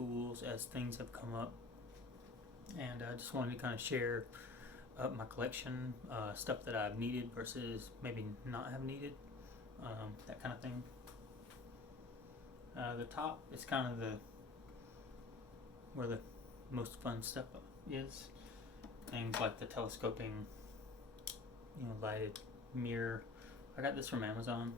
tools as things have come up, and I just wanted to kind of share my collection, stuff that I've needed versus maybe not have needed, that kind of thing. The top is kind of where the most fun stuff is. Things like the telescoping, lighted mirror. I got this from Amazon.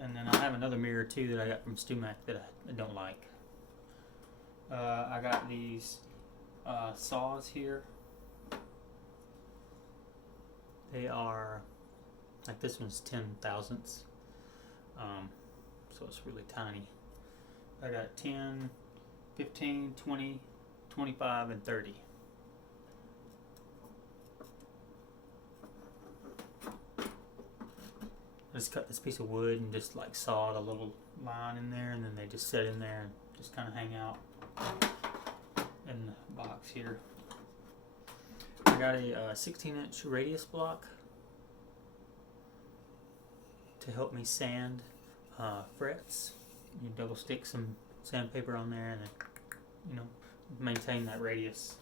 And then I have another mirror too that I got from StuMac that I don't like. I got these saws here. They are, like, this one's 10 thousandths, so it's really tiny. I got 10, 15, 20, 25, and 30. I just cut this piece of wood and just like sawed a little line in there, and then they just sit in there and just kind of hang out in the box here. I got a 16-inch radius block to help me sand frets. You double stick some sandpaper on there and then, maintain that radius.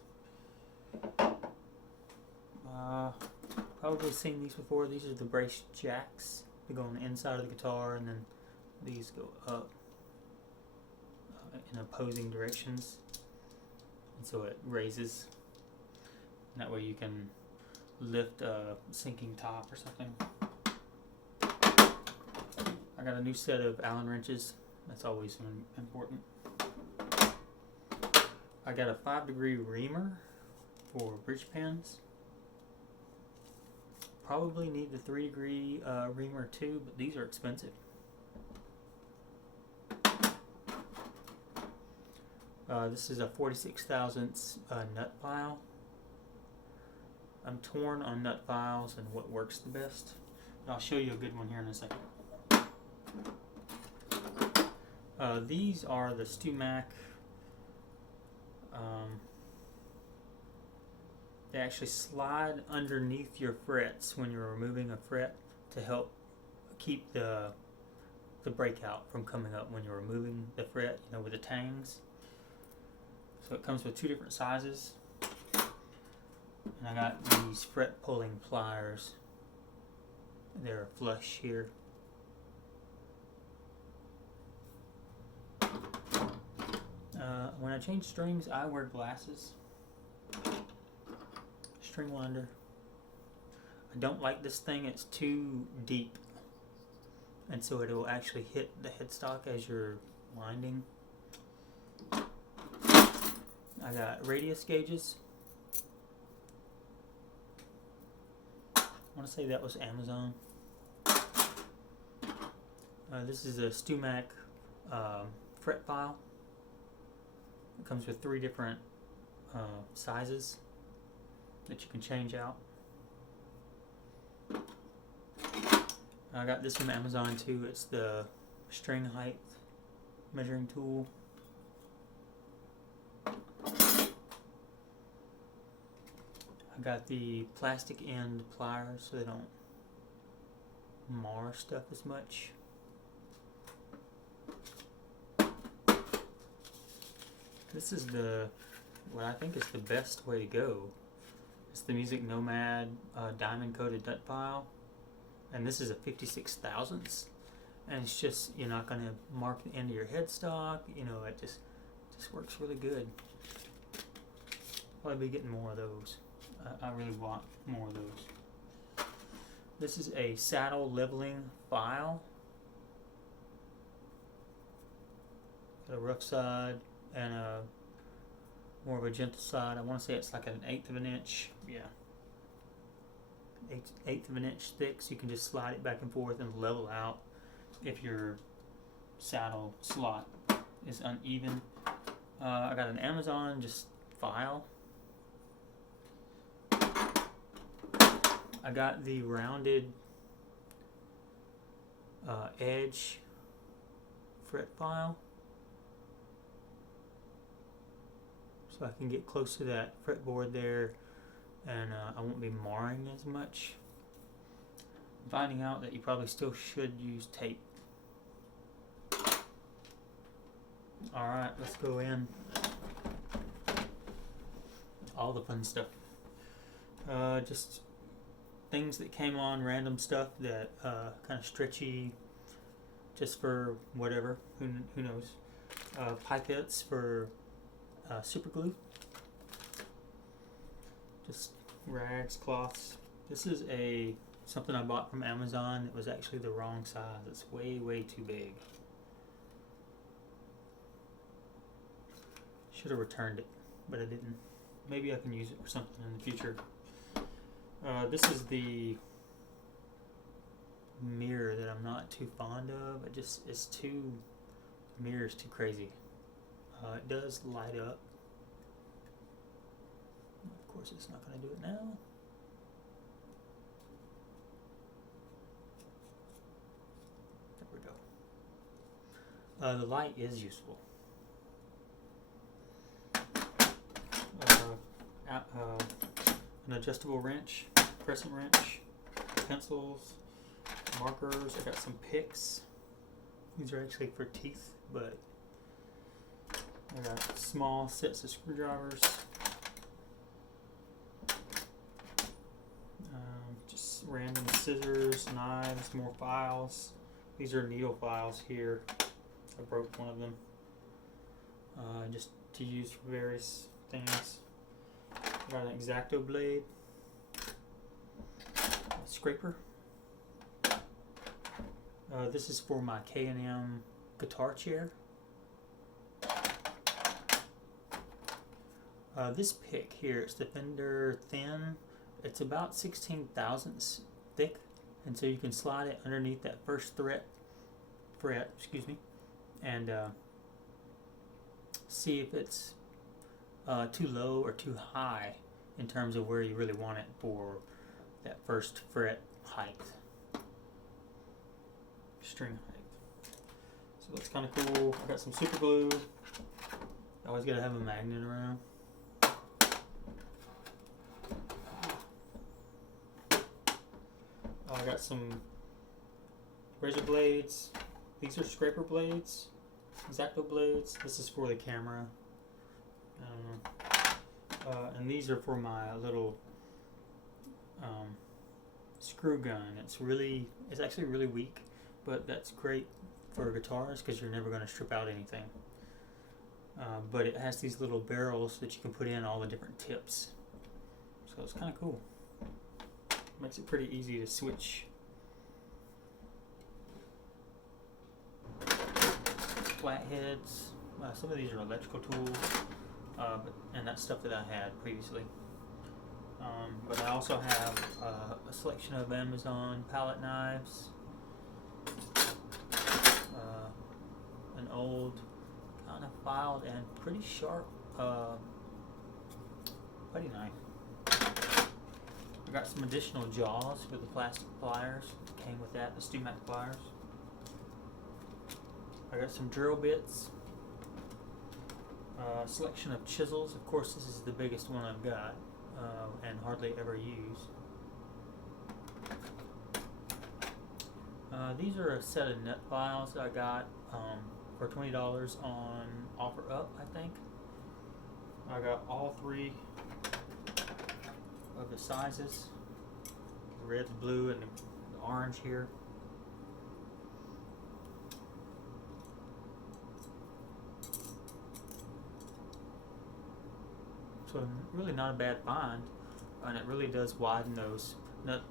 Probably seen these before. These are the brace jacks. They go on the inside of the guitar, and then these go up in opposing directions, and so it raises. And that way you can lift a sinking top or something. I got a new set of Allen wrenches. That's always important. I got a 5-degree reamer for bridge pins. Probably need the 3-degree reamer too, but these are expensive. This is a 46 thousandths nut file. I'm torn on nut files and what works the best. I'll show you a good one here in a second. These are the StuMac. They actually slide underneath your frets when you're removing a fret to help keep the breakout from coming up when you're removing the fret, with the tangs. So it comes with 2 different sizes. And I got these fret pulling pliers. They're flush here. When I change strings, I wear glasses. String winder. I don't like this thing. It's too deep, and so it will actually hit the headstock as you're winding. I got radius gauges. I want to say that was Amazon. This is a StuMac fret file. It comes with 3 different sizes that you can change out. I got this from Amazon too. It's the string height measuring tool. I got the plastic end pliers so they don't mar stuff as much. This is what I think is the best way to go. It's the Music Nomad diamond coated nut file, and this is a 56 thousandths, and it's just, you're not going to mark the end of your headstock. It just works really good. I'll be getting more of those. I really want more of those. This is a saddle leveling file. Got a rough side and a more of a gentle side. I want to say it's like an 1/8 of an inch. Yeah, 1/8 of an inch thick, so you can just slide it back and forth and level out if your saddle slot is uneven. I got an Amazon just file. I got the rounded edge fret file, so I can get close to that fretboard there, and I won't be marring as much. finding out that you probably still should use tape. Alright, let's go in. All the fun stuff. Just things that came on, random stuff that kind of stretchy, just for whatever, who knows. Pipettes for super glue. Just rags, cloths. This is something I bought from Amazon. It was actually the wrong size. It's way too big. Should have returned it, but I didn't. Maybe I can use it for something in the future. This is the mirror that I'm not too fond of. Mirror's too crazy. It does light up. Of course, it's not going to do it now. There we go. The light is useful. An adjustable wrench, crescent wrench, pencils, markers. I got some picks. These are actually for teeth, but I got small sets of screwdrivers. Just random scissors, knives, more files. These are needle files here. I broke one of them. Just to use for various things. Got an X-Acto blade, a scraper. This is for my K&M guitar chair. This pick here, it's the Fender Thin. It's about 16 thousandths thick, and so you can slide it underneath that first fret, and see if it's too low or too high in terms of where you really want it for that first fret height, string height. So that's kind of cool. I got some super glue. Always got to have a magnet around. I got some razor blades. These are scraper blades, X-Acto blades. This is for the camera. And these are for my little screw gun. It's actually really weak, but that's great for guitars because you're never going to strip out anything. But it has these little barrels that you can put in all the different tips, so it's kind of cool. Makes it pretty easy to switch. Flatheads. Some of these are electrical tools. And that's stuff that I had previously. But I also have a selection of Amazon palette knives, an old kind of filed and pretty sharp putty knife. I got some additional jaws for the plastic pliers. Came with that, the Stumac pliers. I got some drill bits. Selection of chisels. Of course, this is the biggest one I've got and hardly ever use. These are a set of nut files that I got for $20 on OfferUp, I think. I got all three of the sizes: the red, the blue, and the orange here. So really not a bad find, and it really does widen those nut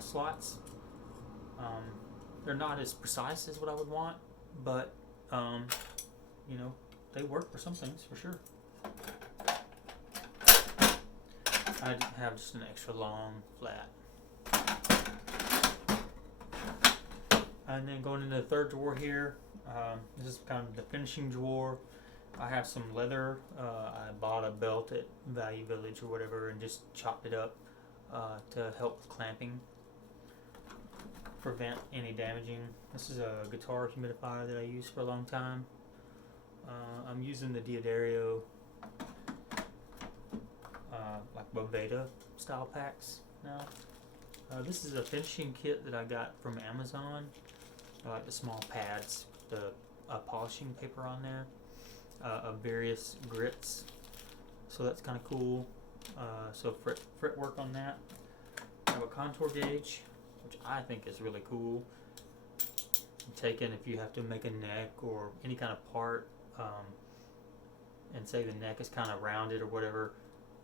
slots. They're not as precise as what I would want, but you know, they work for some things for sure. I have just an extra long flat. And then going into the third drawer here, this is kind of the finishing drawer. I have some leather. I bought a belt at Value Village or whatever and just chopped it up to help with clamping, prevent any damaging. This is a guitar humidifier that I used for a long time. I'm using the Diodario like Boveda style packs now. This is a finishing kit that I got from Amazon. I like the small pads, the polishing paper on there of various grits. So that's kind of cool. So fret work on that. I have a contour gauge, which I think is really cool. Taken if you have to make a neck or any kind of part, and say the neck is kind of rounded or whatever,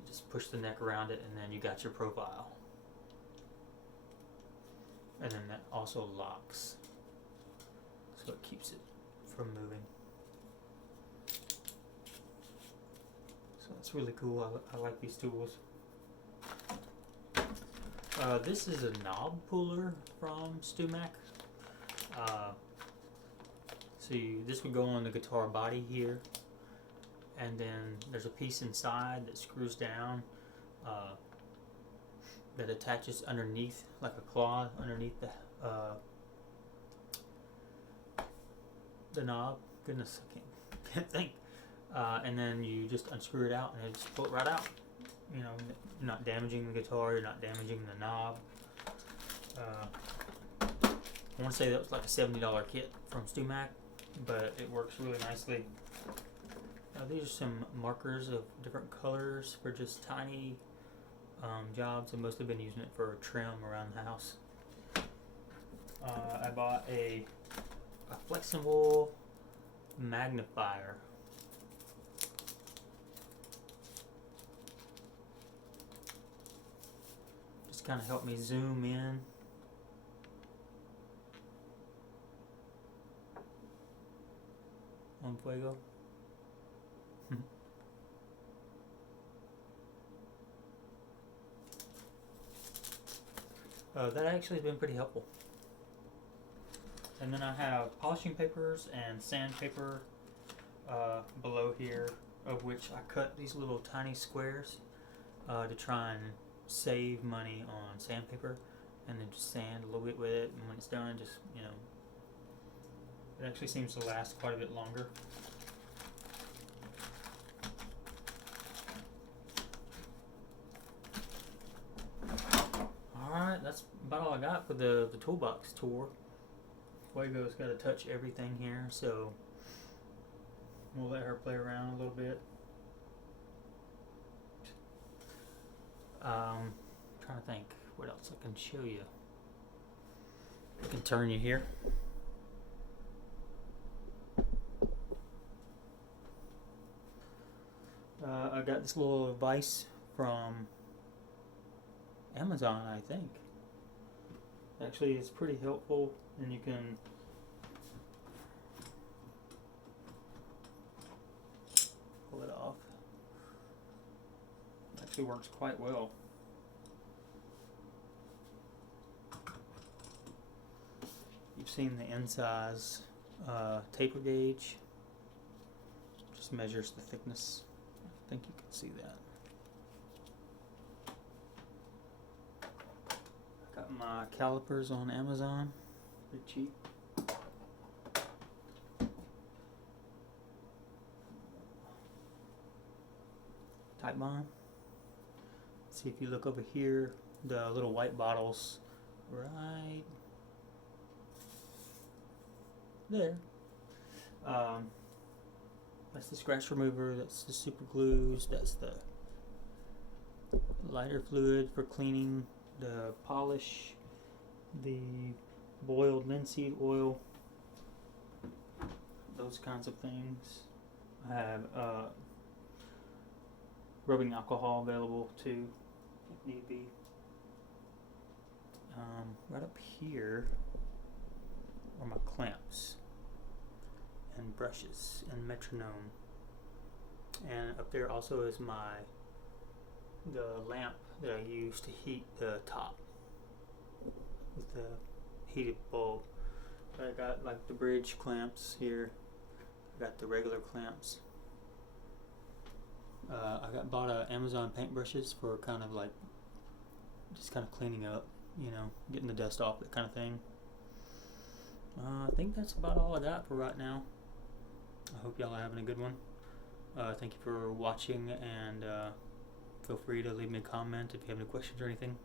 you just push the neck around it and then you got your profile. And then that also locks, so it keeps it from moving. So that's really cool. I like these tools. This is a knob puller from StewMac. This would go on the guitar body here, and then there's a piece inside that screws down, that attaches underneath, like a claw underneath the knob. Goodness, I can't think. And then you just unscrew it out and it just pull it right out. You know, you're not damaging the guitar, you're not damaging the knob. I want to say that was like a $70 kit from StewMac, but it works really nicely. These are some markers of different colors for just tiny jobs. I've mostly been using it for trim around the house. I bought a flexible magnifier. Just kind of help me zoom in. On fuego. That actually has been pretty helpful. And then I have polishing papers and sandpaper below here, of which I cut these little tiny squares to try and save money on sandpaper, and then just sand a little bit with it, and when it's done, just, you know, it actually seems to last quite a bit longer. Alright, that's about all I got for the toolbox tour. Fuego's got to touch everything here, so we'll let her play around a little bit. Trying to think what else I can show you. I can turn you here. I got this little advice from Amazon, I think. Actually, it's pretty helpful, and you can pull it off. It actually works quite well. You've seen the N-size taper gauge. Just measures the thickness. I think you can see that. Got my calipers on Amazon. Pretty cheap. Type bond. See if you look over here, the little white bottles right there. That's the scratch remover, that's the super glues, that's the lighter fluid for cleaning the polish, the boiled linseed oil, those kinds of things. I have rubbing alcohol available too, if need be. Right up here are my clamps and brushes and metronome, and up there also is the lamp that I use to heat the top with the heated bulb. I got like the bridge clamps here. I got the regular clamps. I bought Amazon paintbrushes for kind of like just kind of cleaning up, you know, getting the dust off, that kind of thing. I think that's about all I got for right now. I hope y'all are having a good one. Thank you for watching, and feel free to leave me a comment if you have any questions or anything.